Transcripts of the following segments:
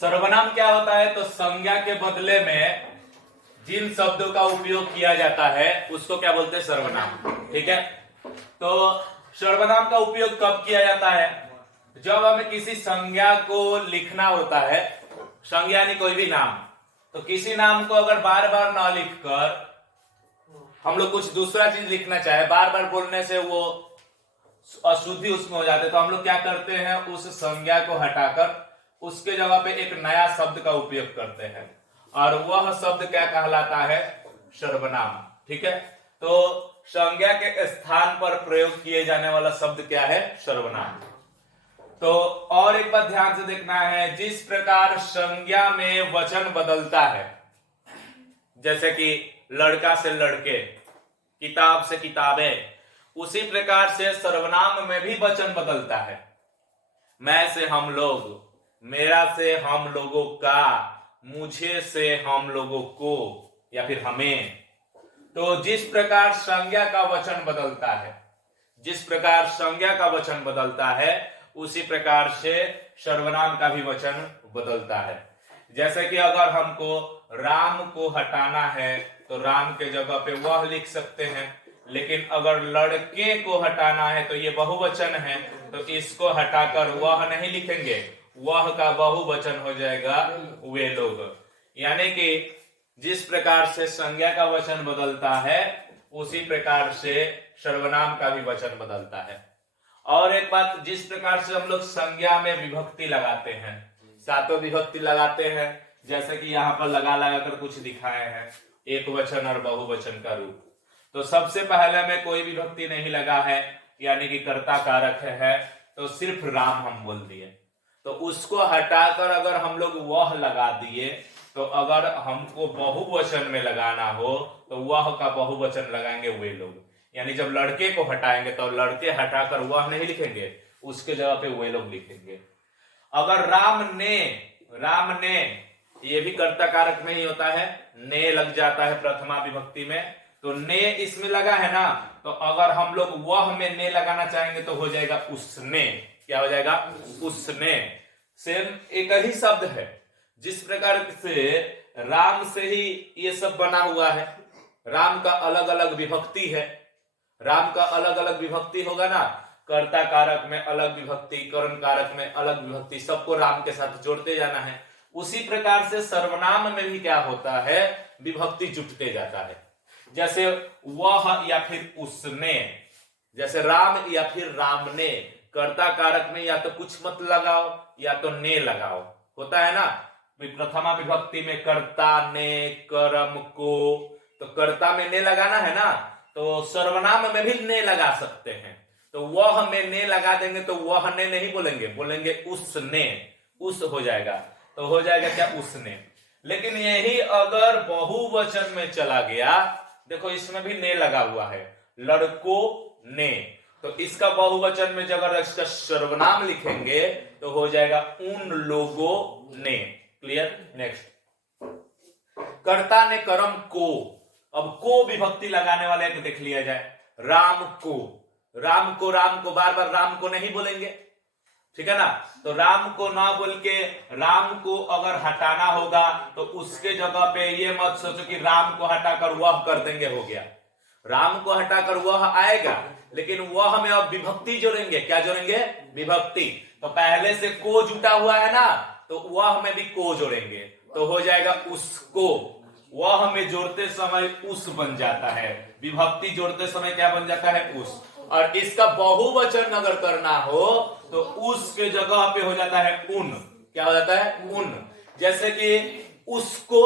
सर्वनाम क्या होता है? तो संज्ञा के बदले में जिन शब्दों का उपयोग किया जाता है उसको क्या बोलते हैं? सर्वनाम। ठीक है, तो सर्वनाम का उपयोग कब किया जाता है? जब हमें किसी संज्ञा को लिखना होता है, संज्ञा यानी कोई भी नाम, तो किसी नाम को अगर बार बार ना लिखकर हम लोग कुछ दूसरा चीज लिखना चाहे, बार बार बोलने से वो अशुद्धि उसमें हो जाते, तो हम लोग क्या करते हैं? उस संज्ञा को हटाकर उसके जगह पे एक नया शब्द का उपयोग करते हैं, और वह शब्द क्या कहलाता है? सर्वनाम। ठीक है, तो संज्ञा के स्थान पर प्रयोग किए जाने वाला शब्द क्या है? सर्वनाम। तो और एक बात ध्यान से देखना है, जिस प्रकार संज्ञा में वचन बदलता है, जैसे कि लड़का से लड़के, किताब से किताबें, उसी प्रकार से सर्वनाम में भी वचन बदलता है। मैं से हम लोग, मेरा से हम लोगों का, मुझे से हम लोगों को, या फिर हमें। तो जिस प्रकार संज्ञा का वचन बदलता है, जिस प्रकार संज्ञा का वचन बदलता है, उसी प्रकार से सर्वनाम का भी वचन बदलता है। जैसे कि अगर हमको राम को हटाना है तो राम के जगह पे वह लिख सकते हैं, लेकिन अगर लड़के को हटाना है तो ये बहुवचन है, तो इसको हटाकर वह नहीं लिखेंगे, वह का बहुवचन हो जाएगा वे लोग। यानी कि जिस प्रकार से संज्ञा का वचन बदलता है, उसी प्रकार से सर्वनाम का भी वचन बदलता है। और एक बात, जिस प्रकार से हम लोग संज्ञा में विभक्ति लगाते हैं, सातों विभक्ति लगाते हैं, जैसे कि यहाँ पर लगा लगाकर कुछ दिखाए हैं, एक वचन और बहुवचन का रूप। तो सबसे पहले में कोई विभक्ति नहीं लगा है, यानी कि कर्ता कारक है, तो सिर्फ राम हम बोल दिए। तो उसको हटाकर अगर हम लोग वह लगा दिए, तो अगर हमको बहुवचन में लगाना हो तो वह का बहुवचन लगाएंगे वे लोग। यानी जब लड़के को हटाएंगे तो लड़के हटाकर वह नहीं लिखेंगे, उसके जगह पे वे लोग लिखेंगे। अगर राम ने, ये भी कर्ता कारक में ही होता है, ने लग जाता है प्रथमा विभक्ति में, तो ने इसमें लगा है ना, तो अगर हम लोग वह में ने लगाना चाहेंगे तो हो जाएगा उसने। क्या हो जाएगा? उसने। सेम एक ही शब्द है, जिस प्रकार से राम से ही ये सब बना हुआ है, राम का अलग अलग विभक्ति है, राम का अलग अलग विभक्ति होगा ना, कर्ता कारक में अलग विभक्ति, करण कारक में अलग विभक्ति, सबको राम के साथ जोड़ते जाना है। उसी प्रकार से सर्वनाम में भी क्या होता है? विभक्ति जुटते जाता है। जैसे वह या फिर उसने, जैसे राम या फिर राम ने, कर्ता कारक में या तो कुछ मत लगाओ या तो ने लगाओ, होता है ना। प्रथमा विभक्ति में कर्ता ने, कर्म को, तो कर्ता में ने लगाना है ना, तो सर्वनाम में भी ने लगा सकते हैं। तो वह में ने लगा देंगे तो वह ने नहीं बोलेंगे, बोलेंगे उसने, उस हो जाएगा, तो हो जाएगा क्या? उसने। लेकिन यही अगर बहुवचन में चला गया, देखो इसमें भी ने लगा हुआ है, लड़कों ने, तो इसका बहुवचन में जब इसका सर्वनाम लिखेंगे तो हो जाएगा उन लोगों ने। क्लियर? नेक्स्ट, कर्ता ने कर्म को, अब को विभक्ति लगाने वाले एक देख लिया जाए, राम को, राम को, राम को बार बार राम को नहीं बोलेंगे, ठीक है ना। तो राम को ना बोल के राम को अगर हटाना होगा तो उसके जगह पे ये मत सोचो कि राम को हटाकर वह कर देंगे, हो गया। राम को हटाकर वह आएगा, लेकिन वह में अब विभक्ति जोड़ेंगे। क्या जोड़ेंगे? विभक्ति। तो पहले से को जुटा हुआ है ना, तो वह में भी को जोड़ेंगे, तो हो जाएगा उसको। वह में जोड़ते समय उस बन जाता है, विभक्ति जोड़ते समय क्या बन जाता है? उस। और इसका बहुवचन अगर करना हो तो उसके जगह पे हो जाता है उन। क्या हो जाता है? उन। जैसे कि उसको,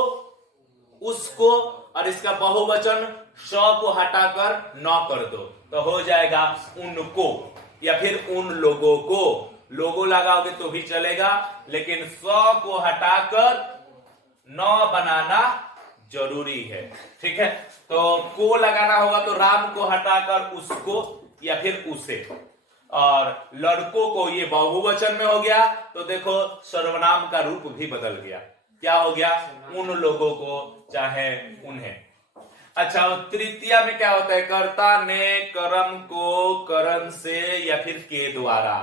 उसको, और इसका बहुवचन स को हटाकर न कर दो तो हो जाएगा उनको, या फिर उन लोगों को। लोगो लगाओगे तो भी चलेगा, लेकिन स को हटाकर न बनाना जरूरी है, ठीक है। तो को लगाना होगा तो राम को हटाकर उसको या फिर उसे, और लड़कों को ये बहुवचन में हो गया तो देखो सर्वनाम का रूप भी बदल गया। क्या हो गया? उन लोगों को, चाहे उन्हें। अच्छा, तृतीया में क्या होता है? कर्ता ने कर्म को करण से या फिर के द्वारा,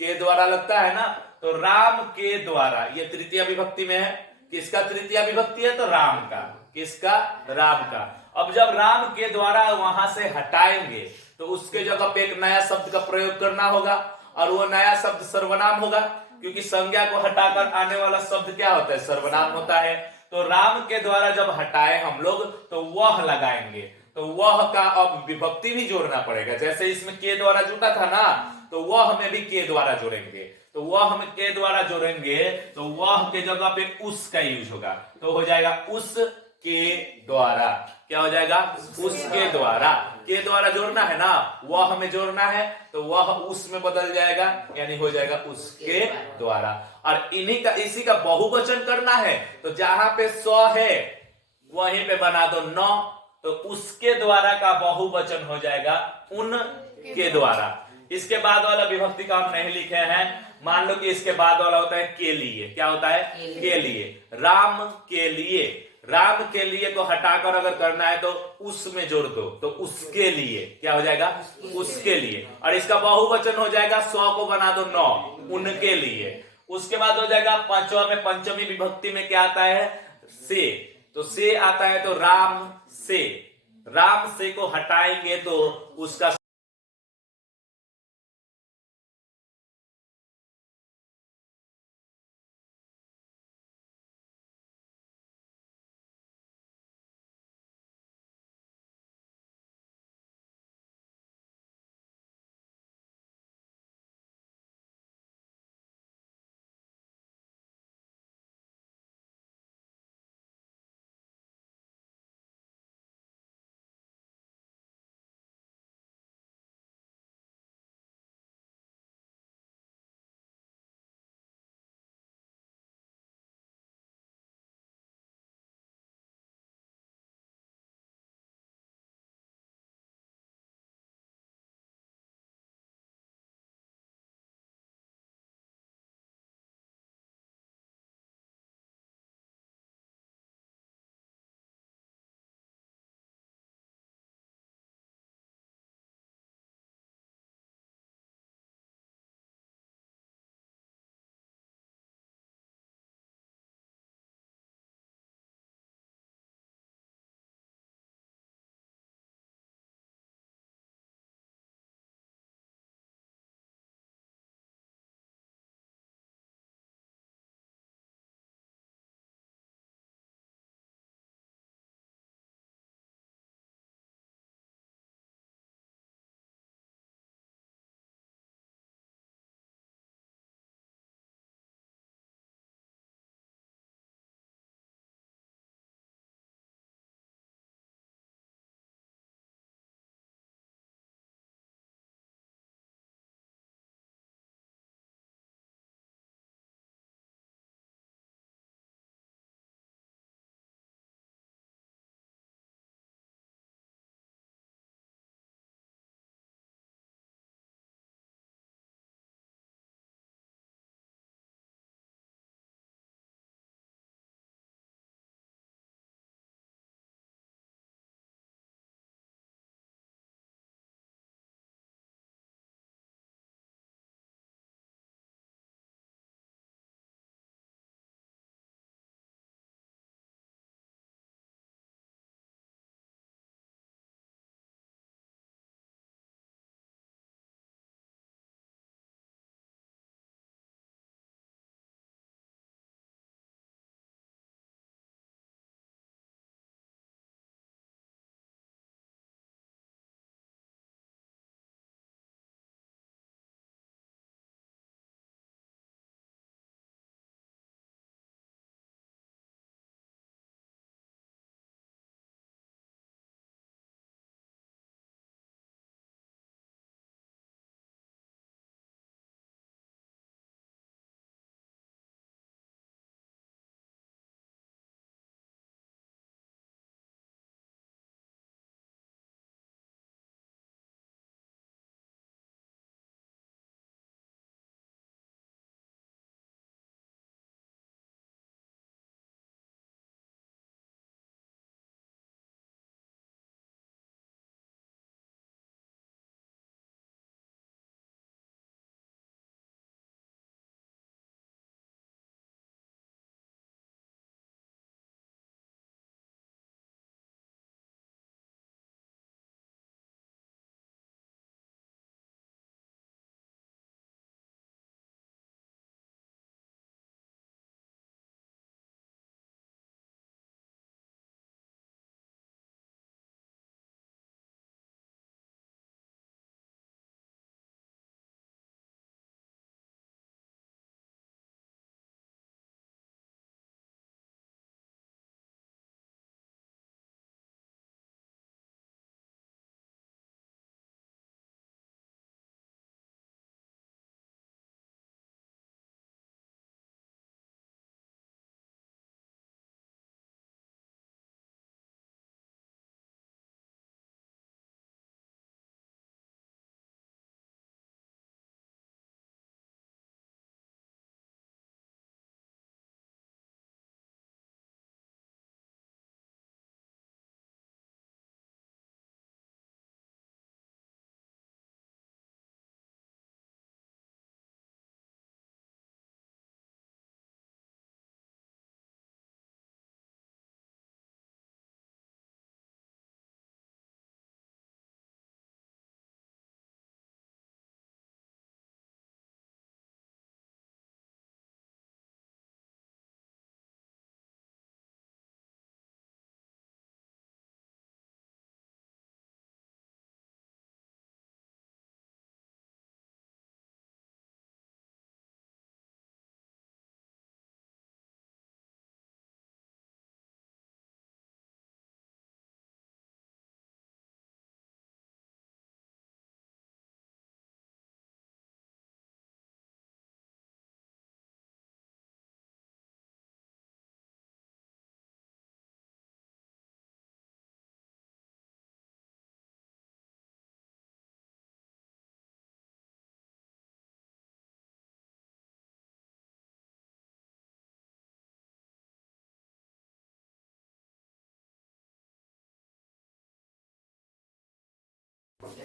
के द्वारा लगता है ना, तो राम के द्वारा, ये तृतीय विभक्ति में है। किसका तृतीय विभक्ति है? तो राम का। किसका? राम का। अब जब राम के द्वारा वहां से हटाएंगे तो उसके जगह पे एक नया शब्द का प्रयोग करना होगा, और वो नया शब्द सर्वनाम होगा, क्योंकि संज्ञा को हटाकर आने वाला शब्द क्या होता है? सर्वनाम होता है। तो राम के द्वारा जब हटाए हम लोग तो वह लगाएंगे, तो वह का अब विभक्ति भी जोड़ना पड़ेगा। जैसे इसमें के द्वारा जुटा था ना, तो वह हमें भी के द्वारा जोड़ेंगे। तो वह हम के द्वारा जोड़ेंगे तो वह के जगह पे उस का यूज होगा, तो हो जाएगा उस के द्वारा। क्या हो जाएगा? उसके द्वारा। के द्वारा जोड़ना है ना, वह हमें जोड़ना है, तो वह उस में बदल जाएगा, यानी हो जाएगा उसके द्वारा। और इन्हीं का, इसी का बहुवचन करना है तो जहां पे स है वहीं पे बना दो न, तो उसके द्वारा का बहुवचन हो जाएगा उन के द्वारा। इसके बाद वाला विभक्ति का हम नहीं लिखे हैं। मान लो कि इसके बाद वाला होता है के लिए। क्या होता है? के लिए। राम के लिए। राम के लिए को हटाकर अगर करना है तो उसमें जोड़ दो, तो उसके लिए। क्या हो जाएगा? उसके लिए। और इसका बहुवचन हो जाएगा, सौ को बना दो नौ, उनके लिए। उसके बाद हो जाएगा पांचवा में, पंचमी विभक्ति में क्या आता है? से। तो से आता है, तो राम से। राम से को हटाएंगे तो उसका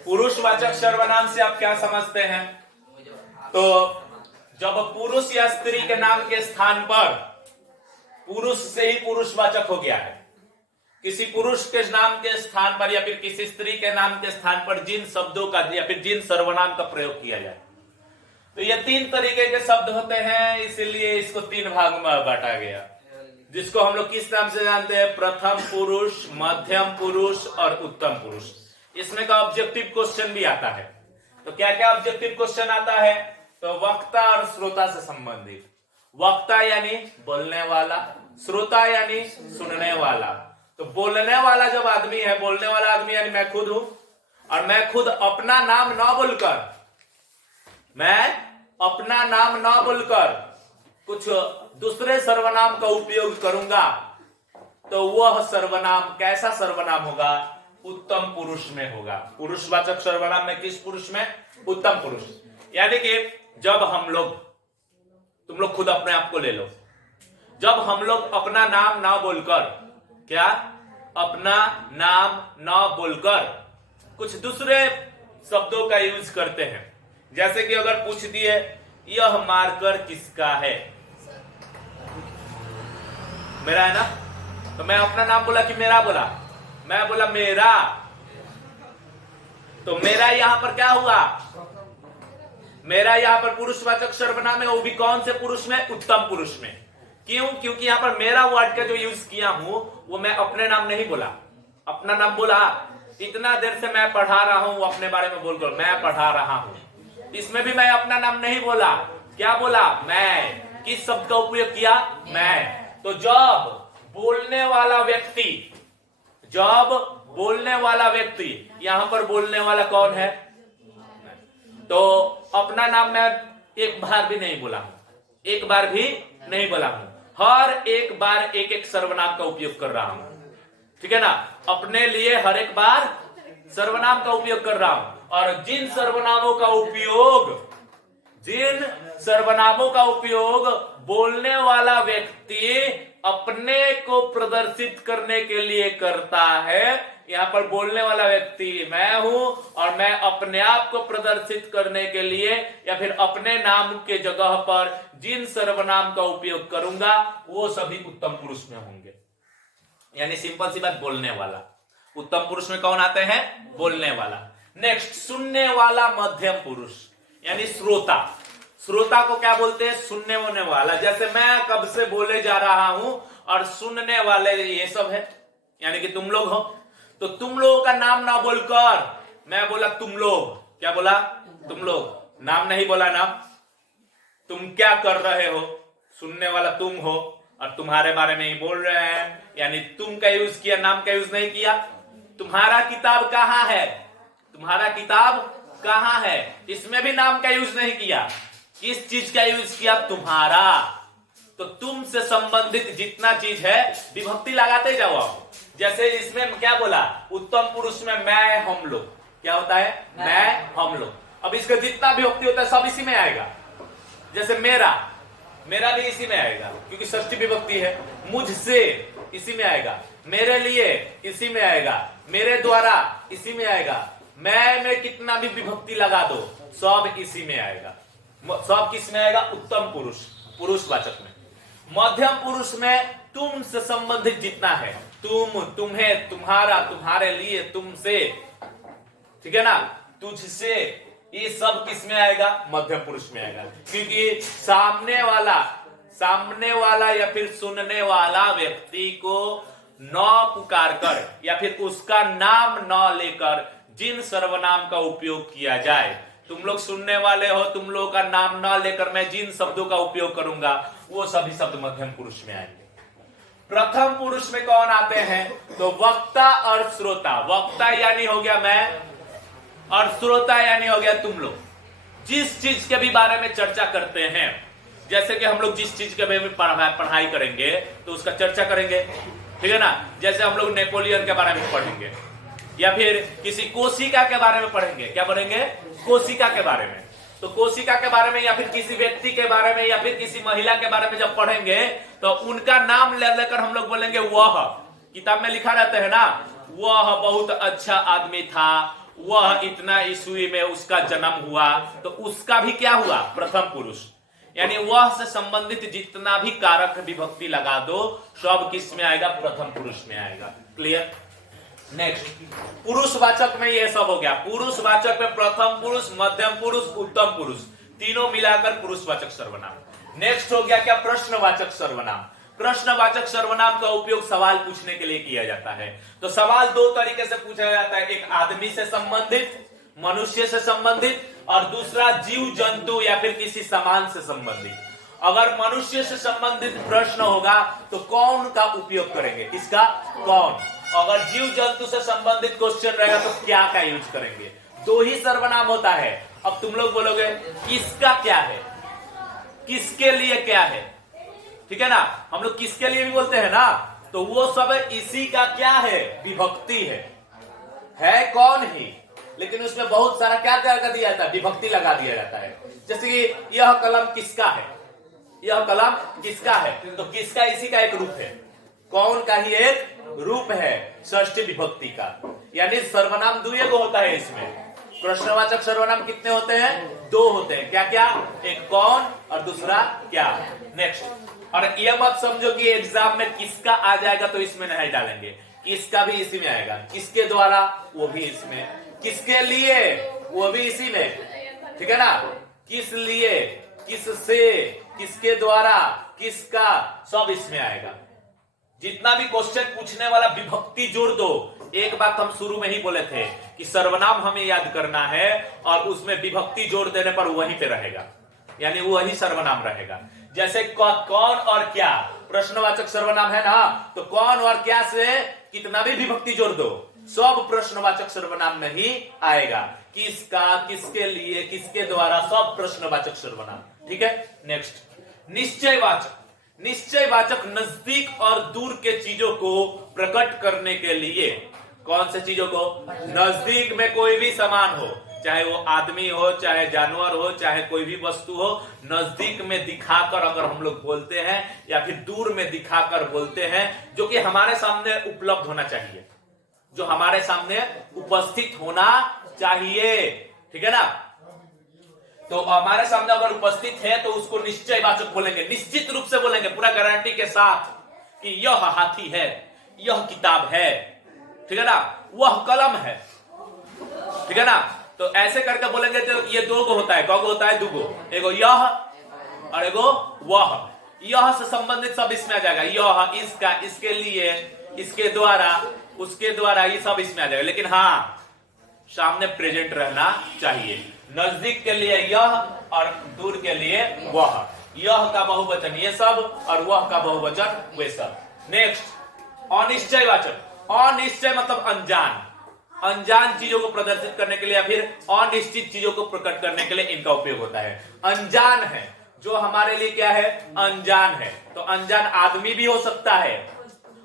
पुरुषवाचक सर्वनाम से आप क्या समझते हैं? तो जब पुरुष या स्त्री के नाम के स्थान पर पुरुष से ही पुरुषवाचक हो गया है, किसी पुरुष के नाम के स्थान पर या फिर किसी स्त्री के नाम के स्थान पर जिन शब्दों का या फिर जिन सर्वनाम का प्रयोग किया जाए, तो ये 3 तरीके के शब्द होते हैं, इसीलिए इसको 3 भाग में बांटा गया, जिसको हम लोग किस नाम से जानते हैं? प्रथम पुरुष, मध्यम पुरुष और उत्तम पुरुष। इसमें का ऑब्जेक्टिव क्वेश्चन भी आता है। तो क्या क्या ऑब्जेक्टिव क्वेश्चन आता है? तो वक्ता और श्रोता से संबंधित। वक्ता यानी बोलने वाला, श्रोता यानी सुनने वाला। तो बोलने वाला जब आदमी है, बोलने वाला आदमी यानी मैं खुद हूं, और मैं खुद अपना नाम ना बोलकर, मैं अपना नाम ना बोलकर कुछ दूसरे सर्वनाम का उपयोग करूंगा, तो वह सर्वनाम कैसा सर्वनाम होगा? उत्तम पुरुष में होगा। पुरुषवाचक सर्वनाम में किस पुरुष में? उत्तम पुरुष। यानी कि जब हम लोग, तुम लोग खुद अपने आप को ले लो, जब हम लोग अपना नाम ना बोलकर, क्या अपना नाम ना बोलकर कुछ दूसरे शब्दों का यूज करते हैं, जैसे कि अगर पूछ दिए यह मार्कर किसका है, मेरा है ना, तो मैं अपना नाम बोला कि मेरा बोला? मैं बोला मेरा, तो मेरा यहां पर क्या हुआ? मेरा यहां पर पुरुषवाचक सर्वनाम है, वो भी कौन से पुरुष में? उत्तम पुरुष में। क्यों? क्योंकि यहां पर मेरा वर्ड का जो यूज किया हूं वो मैं अपने नाम नहीं बोला, अपना नाम बोला। इतना देर से मैं पढ़ा रहा हूं, अपने बारे में बोलकर मैं पढ़ा रहा हूं, इसमें भी मैं अपना नाम नहीं बोला। क्या बोला? मैं। किस शब्द का उपयोग किया? मैं। तो जब बोलने वाला व्यक्ति, जब बोलने वाला व्यक्ति, यहां पर बोलने वाला कौन है? तो अपना नाम मैं एक बार भी नहीं बोला हूं, एक बार भी नहीं बोला हूं, हर एक बार एक एक सर्वनाम का उपयोग कर रहा हूं, ठीक है ना? अपने लिए हर एक बार सर्वनाम का उपयोग कर रहा हूं, और जिन सर्वनामों का उपयोग बोलने वाला व्यक्ति अपने को प्रदर्शित करने के लिए करता है, यहां पर बोलने वाला व्यक्ति मैं हूं, और मैं अपने आप को प्रदर्शित करने के लिए या फिर अपने नाम के जगह पर जिन सर्वनाम का उपयोग करूंगा वो सभी उत्तम पुरुष में होंगे। यानी सिंपल सी बात, बोलने वाला। उत्तम पुरुष में कौन आते हैं? बोलने वाला। नेक्स्ट, सुनने वाला मध्यम पुरुष यानी श्रोता। श्रोता को क्या बोलते हैं? सुनने होने वाला। जैसे मैं कब से बोले जा रहा हूं और सुनने वाले ये सब है, यानी कि तुम लोग हो, तो तुम लोगों का नाम ना बोलकर मैं बोला तुम लोग। क्या बोला? तुम लोग। नाम नहीं बोला ना। तुम क्या कर रहे हो? सुनने वाला तुम हो, और तुम्हारे बारे में ही बोल रहे हैं, यानी तुम का यूज किया, नाम का यूज नहीं किया। तुम्हारा किताब कहाँ है? तुम्हारा किताब कहाँ है? इसमें भी नाम का यूज नहीं किया। किस चीज का यूज किया? तुम्हारा। तो तुम से संबंधित जितना चीज है विभक्ति लगाते जाओ आप। जैसे इसमें क्या बोला? उत्तम पुरुष में मैं, हम लोग। क्या होता है? मैं, हम लोग। अब इसका जितना विभक्ति होता है सब इसी में आएगा। जैसे मेरा, मेरा भी इसी में आएगा क्योंकि षष्ठी विभक्ति है। मुझसे इसी में आएगा, मेरे लिए इसी में आएगा, मेरे द्वारा इसी में आएगा। मैं में कितना भी विभक्ति लगा दो सब इसी में आएगा। सब किस में आएगा? उत्तम पुरुष, पुरुषवाचक में। मध्यम पुरुष में तुम से संबंधित जितना है, तुम, तुम्हें, तुम्हारा, तुम्हारे लिए, तुमसे, ठीक है ना, तुझसे, ये सब किस में आएगा? मध्यम पुरुष में आएगा। क्योंकि सामने वाला या फिर सुनने वाला व्यक्ति को न पुकार कर या फिर उसका नाम न लेकर जिन सर्वनाम का उपयोग किया जाए, तुम लोग सुनने वाले हो, तुम लोगों का नाम न लेकर मैं जिन शब्दों का उपयोग करूंगा वो सभी शब्द मध्यम पुरुष में आएंगे। प्रथम पुरुष में कौन आते हैं? तो वक्ता और श्रोता। वक्ता यानी हो गया मैं, और श्रोता यानी हो गया तुम लोग। जिस चीज के भी बारे में चर्चा करते हैं, जैसे कि हम लोग जिस चीज के बारे में पढ़ाई करेंगे तो उसका चर्चा करेंगे, ठीक है ना। जैसे हम लोग नेपोलियन के बारे में पढ़ेंगे या फिर किसी कोशिका के बारे में पढ़ेंगे। क्या पढ़ेंगे? कोशिका के बारे में। तो कोशिका के बारे में या फिर किसी व्यक्ति के बारे में या फिर किसी महिला के बारे में जब पढ़ेंगे तो उनका नाम ले लेकर हम लोग बोलेंगे वह, किताब में लिखा रहता है ना, वह बहुत अच्छा आदमी था, वह इतना ईस्वी में उसका जन्म हुआ, तो उसका भी क्या हुआ, प्रथम पुरुष। यानी वह से संबंधित जितना भी कारक विभक्ति लगा दो सब किस में आएगा, प्रथम पुरुष में आएगा। क्लियर। नेक्स्ट, पुरुषवाचक में ये सब हो गया। पुरुषवाचक में प्रथम पुरुष, मध्यम पुरुष, उत्तम पुरुष तीनों मिलाकर पुरुषवाचक सर्वनाम। नेक्स्ट हो गया क्या, प्रश्नवाचक सर्वनाम। प्रश्नवाचक सर्वनाम का उपयोग सवाल पूछने के लिए किया जाता है। तो सवाल दो तरीके से पूछा जाता है, एक आदमी से संबंधित, मनुष्य से संबंधित, और दूसरा जीव जंतु या फिर किसी सामान से संबंधित। अगर मनुष्य से संबंधित प्रश्न होगा तो कौन का उपयोग करेंगे, किसका, कौन। अगर जीव जंतु से संबंधित क्वेश्चन रहेगा तो क्या का यूज करेंगे। दो ही सर्वनाम होता है। अब तुम लोग बोलोगे किसका क्या है, किसके लिए क्या है, ठीक है ना। हम लोग किसके लिए भी बोलते हैं ना, तो वो सब इसी का क्या है, विभक्ति है कौन ही, लेकिन उसमें बहुत सारा क्या कर दिया जाता है, विभक्ति लगा दिया जाता है। जैसे कि यह कलम किसका है, यह कलम किसका है, तो किसका इसी का एक रूप है, कौन का ही एक रूप है षष्ठी विभक्ति का। यानी सर्वनाम दुएगो होता है इसमें। प्रश्नवाचक सर्वनाम कितने होते हैं, दो होते हैं। क्या क्या, एक कौन और दूसरा क्या। नेक्स्ट, और यह मत समझो कि एग्जाम में किसका आ जाएगा तो इसमें नहीं डालेंगे, किसका भी इसी में आएगा, किसके द्वारा वो भी इसमें, किसके लिए वो भी इसी में, ठीक है ना। किस लिए, किससे, किसके द्वारा, किसका, सब इसमें आएगा। जितना भी क्वेश्चन पूछने वाला विभक्ति जोड़ दो। एक बात हम शुरू में ही बोले थे कि सर्वनाम हमें याद करना है और उसमें विभक्ति जोड़ देने पर वहीं पे रहेगा, यानी वही सर्वनाम रहेगा। जैसे कौन और क्या प्रश्नवाचक सर्वनाम है ना, तो कौन और क्या से कितना भी विभक्ति जोड़ दो सब प्रश्नवाचक सर्वनाम में ही आएगा। किसका, किसके लिए, किसके द्वारा, सब प्रश्नवाचक सर्वनाम। ठीक है। नेक्स्ट, निश्चयवाचक। निश्चयवाचक नजदीक और दूर के चीजों को प्रकट करने के लिए, कौन से चीजों को, नजदीक में कोई भी सामान हो, चाहे वो आदमी हो, चाहे जानवर हो, चाहे कोई भी वस्तु हो, नजदीक में दिखाकर अगर हम लोग बोलते हैं या फिर दूर में दिखाकर बोलते हैं, जो कि हमारे सामने उपलब्ध होना चाहिए, जो हमारे सामने उपस्थित होना चाहिए, ठीक है ना। तो हमारे सामने अगर उपस्थित है तो उसको निश्चयवाचक बोलेंगे, निश्चित रूप से बोलेंगे, पूरा गारंटी के साथ कि यह हाथी है, यह किताब है, ठीक है ना, वह कलम है, ठीक है ना। तो ऐसे करके बोलेंगे तो ये दो गो होता है, कौ गो होता है, दुगो, एगो यह और एगो वह। यह से संबंधित सब इसमें आ जाएगा, यह, इसका, इसके लिए, इसके द्वारा, उसके द्वारा, ये सब इसमें आ जाएगा। लेकिन हाँ, सामने प्रेजेंट रहना चाहिए। नजदीक के लिए यह और दूर के लिए वह। यह का बहुवचन ये सब और वह का बहुवचन वे सब। नेक्स्ट, अनिश्चयवाचक। अनिश्चय मतलब अनजान, अनजान चीजों को प्रदर्शित करने के लिए या फिर अनिश्चित चीजों को प्रकट करने के लिए इनका उपयोग होता है। अनजान है, जो हमारे लिए क्या है, अनजान है। तो अनजान आदमी भी हो सकता है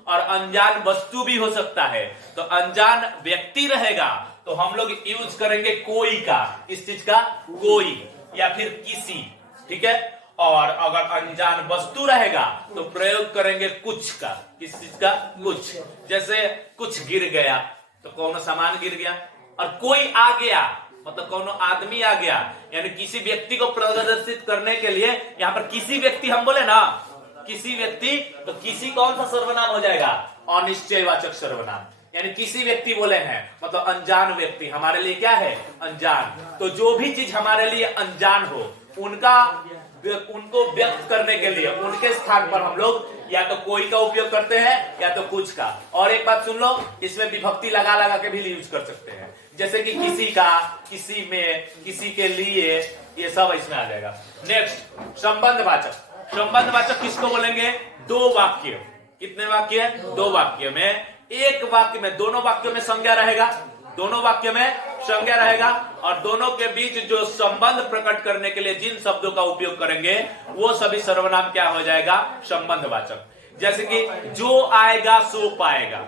और अनजान वस्तु भी हो सकता है। तो अनजान व्यक्ति रहेगा तो हम लोग यूज करेंगे कोई का, इस चीज का कोई या फिर किसी, ठीक है। और अगर अनजान वस्तु रहेगा तो प्रयोग करेंगे कुछ का, किस चीज का, कुछ। जैसे कुछ गिर गया तो कौन सामान गिर गया, और कोई आ गया मतलब कौन आदमी आ गया, यानी किसी व्यक्ति को प्रदर्शित करने के लिए यहाँ पर किसी व्यक्ति हम बोले ना, किसी व्यक्ति, तो किसी कौन सा सर्वनाम हो जाएगा, अनिश्चयवाचक सर्वनाम। यानी किसी व्यक्ति बोले हैं मतलब अनजान व्यक्ति हमारे लिए क्या है, अनजान। तो जो भी चीज हमारे लिए अनजान हो उनको व्यक्त करने के लिए उनके स्थान पर हम लोग या तो कोई का उपयोग करते हैं या तो कुछ का। और एक बात सुन लो, इसमें विभक्ति लगा लगा के भी यूज कर सकते हैं, जैसे कि किसी का, किसी में, किसी के लिए, ये सब इसमें आ जाएगा। नेक्स्ट, संबंधवाचक। संबंधवाचक किसको बोलेंगे, दो वाक्य। कितने वाक्य, दो वाक्य में, एक वाक्य में, दोनों वाक्यों में संज्ञा रहेगा, दोनों वाक्य में संज्ञा रहेगा, और दोनों के बीच जो संबंध प्रकट करने के लिए जिन शब्दों का उपयोग करेंगे वो सभी सर्वनाम क्या हो जाएगा, संबंधवाचक। जैसे कि जो आएगा सो पाएगा,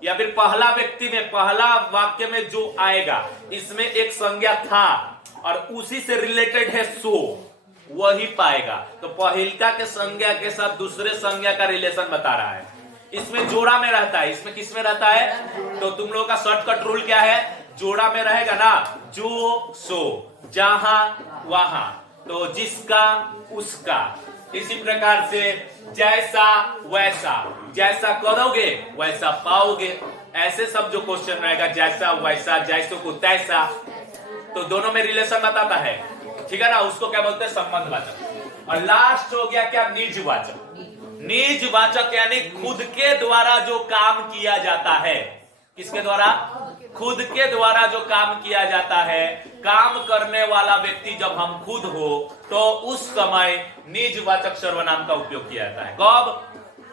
या फिर पहला व्यक्ति में, पहला वाक्य में जो आएगा, इसमें एक संज्ञा था और उसी से रिलेटेड है सो, वही पाएगा। तो पहिलका के संज्ञा के साथ दूसरे संज्ञा का रिलेशन बता रहा है। इसमें जोड़ा में रहता है, इसमें किस में रहता है, तो तुम लोगों का शॉर्टकट रूल क्या है, जोड़ा में रहेगा ना, जो सो, जहां वहां, तो जिसका उसका। इसी प्रकार से जैसा वैसा, जैसा करोगे वैसा पाओगे, ऐसे सब जो क्वेश्चन रहेगा, जैसा वैसा, जैसो को तैसा, तो दोनों में रिलेशन बताता है, ठीक है ना, उसको क्या बोलते हैं, संबंधवाचक। और लास्ट हो गया क्या, निजवाचक। निजवाचक यानी खुद के द्वारा जो काम किया जाता है, किसके द्वारा, खुद के द्वारा जो काम किया जाता है, काम करने वाला व्यक्ति जब हम खुद हो तो उस समय निजवाचक सर्वनाम का उपयोग किया जाता है। कब,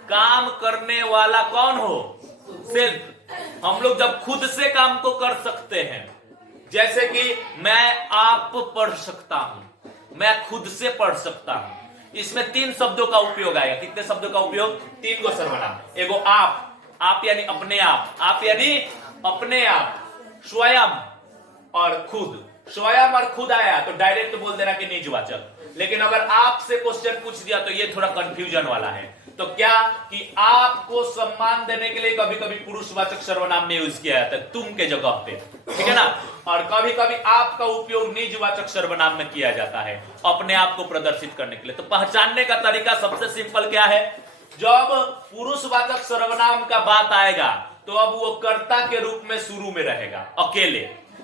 काम करने वाला कौन हो, सिर्फ हम लोग जब खुद से काम को कर सकते हैं, जैसे कि मैं आप पढ़ सकता हूं, मैं खुद से पढ़ सकता हूं, इसमें 3 शब्दों का उपयोग आएगा। कितने शब्दों का उपयोग, 3 को सर्वनाम। एगो आप यानी अपने आप यानी अपने आप, स्वयं और खुद। स्वयं और खुद आया तो डायरेक्ट बोल देना कि निजवाचक, लेकिन अगर आपसे क्वेश्चन पूछ दिया तो ये थोड़ा कंफ्यूजन वाला है। तो क्या कि आपको सम्मान देने के लिए कभी कभी पुरुषवाचक सर्वनाम में यूज किया जाता है, तुम के जगह पे, ठीक है ना, और कभी कभी आपका उपयोग निजवाचक सर्वनाम में किया जाता है अपने आप को प्रदर्शित करने के लिए। तो पहचानने का तरीका सबसे सिंपल क्या है, जब पुरुषवाचक सर्वनाम का बात आएगा तो अब वो कर्ता के रूप में शुरू में रहेगा अकेले।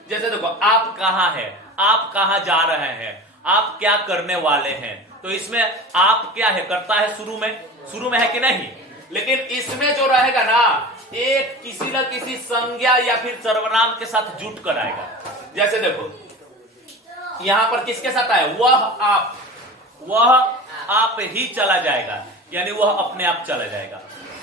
जैसे देखो, आप कहां हैं, आप कहां जा रहे हैं, आप क्या करने वाले हैं, तो इसमें आप क्या है, कर्ता है शुरू में है कि नहीं, लेकिन इसमें जो रहेगा ना, एक किसी न किसी संज्ञा या फिर सर्वनाम के साथ जुट कर आएगा। जैसे देखो यहां पर किसके साथ आया, वह आप ही चला जाएगा, यानी वह अपने आप चला जाएगा,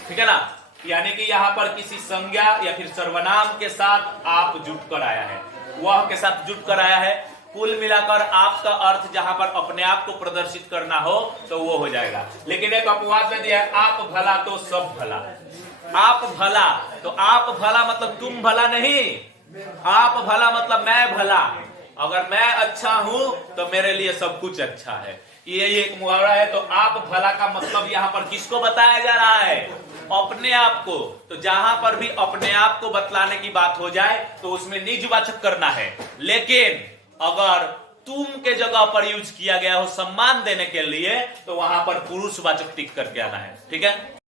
ठीक है ना, यानी कि यहां पर किसी संज्ञा या फिर सर्वनाम के साथ आप जुट कर आया है, वह के साथ जुट कर आया है। कुल मिलाकर आपका अर्थ जहां पर अपने आप को प्रदर्शित करना हो तो वो हो जाएगा। लेकिन एक अपवाद में दिया है, आप भला तो सब भला। आप भला तो आप भला मतलब तुम भला नहीं, आप भला मतलब मैं भला। अगर मैं अच्छा हूं तो मेरे लिए सब कुछ अच्छा है, ये एक मुहावरा है। तो आप भला का मतलब यहाँ पर किसको बताया जा रहा है, अपने आप को। तो जहां पर भी अपने आप को बतलाने की बात हो जाए तो उसमें निजवाचक करना है, लेकिन अगर तुम के जगह पर यूज किया गया हो सम्मान देने के लिए तो वहां पर पुरुषवाचक टिक करके आना है, ठीक है।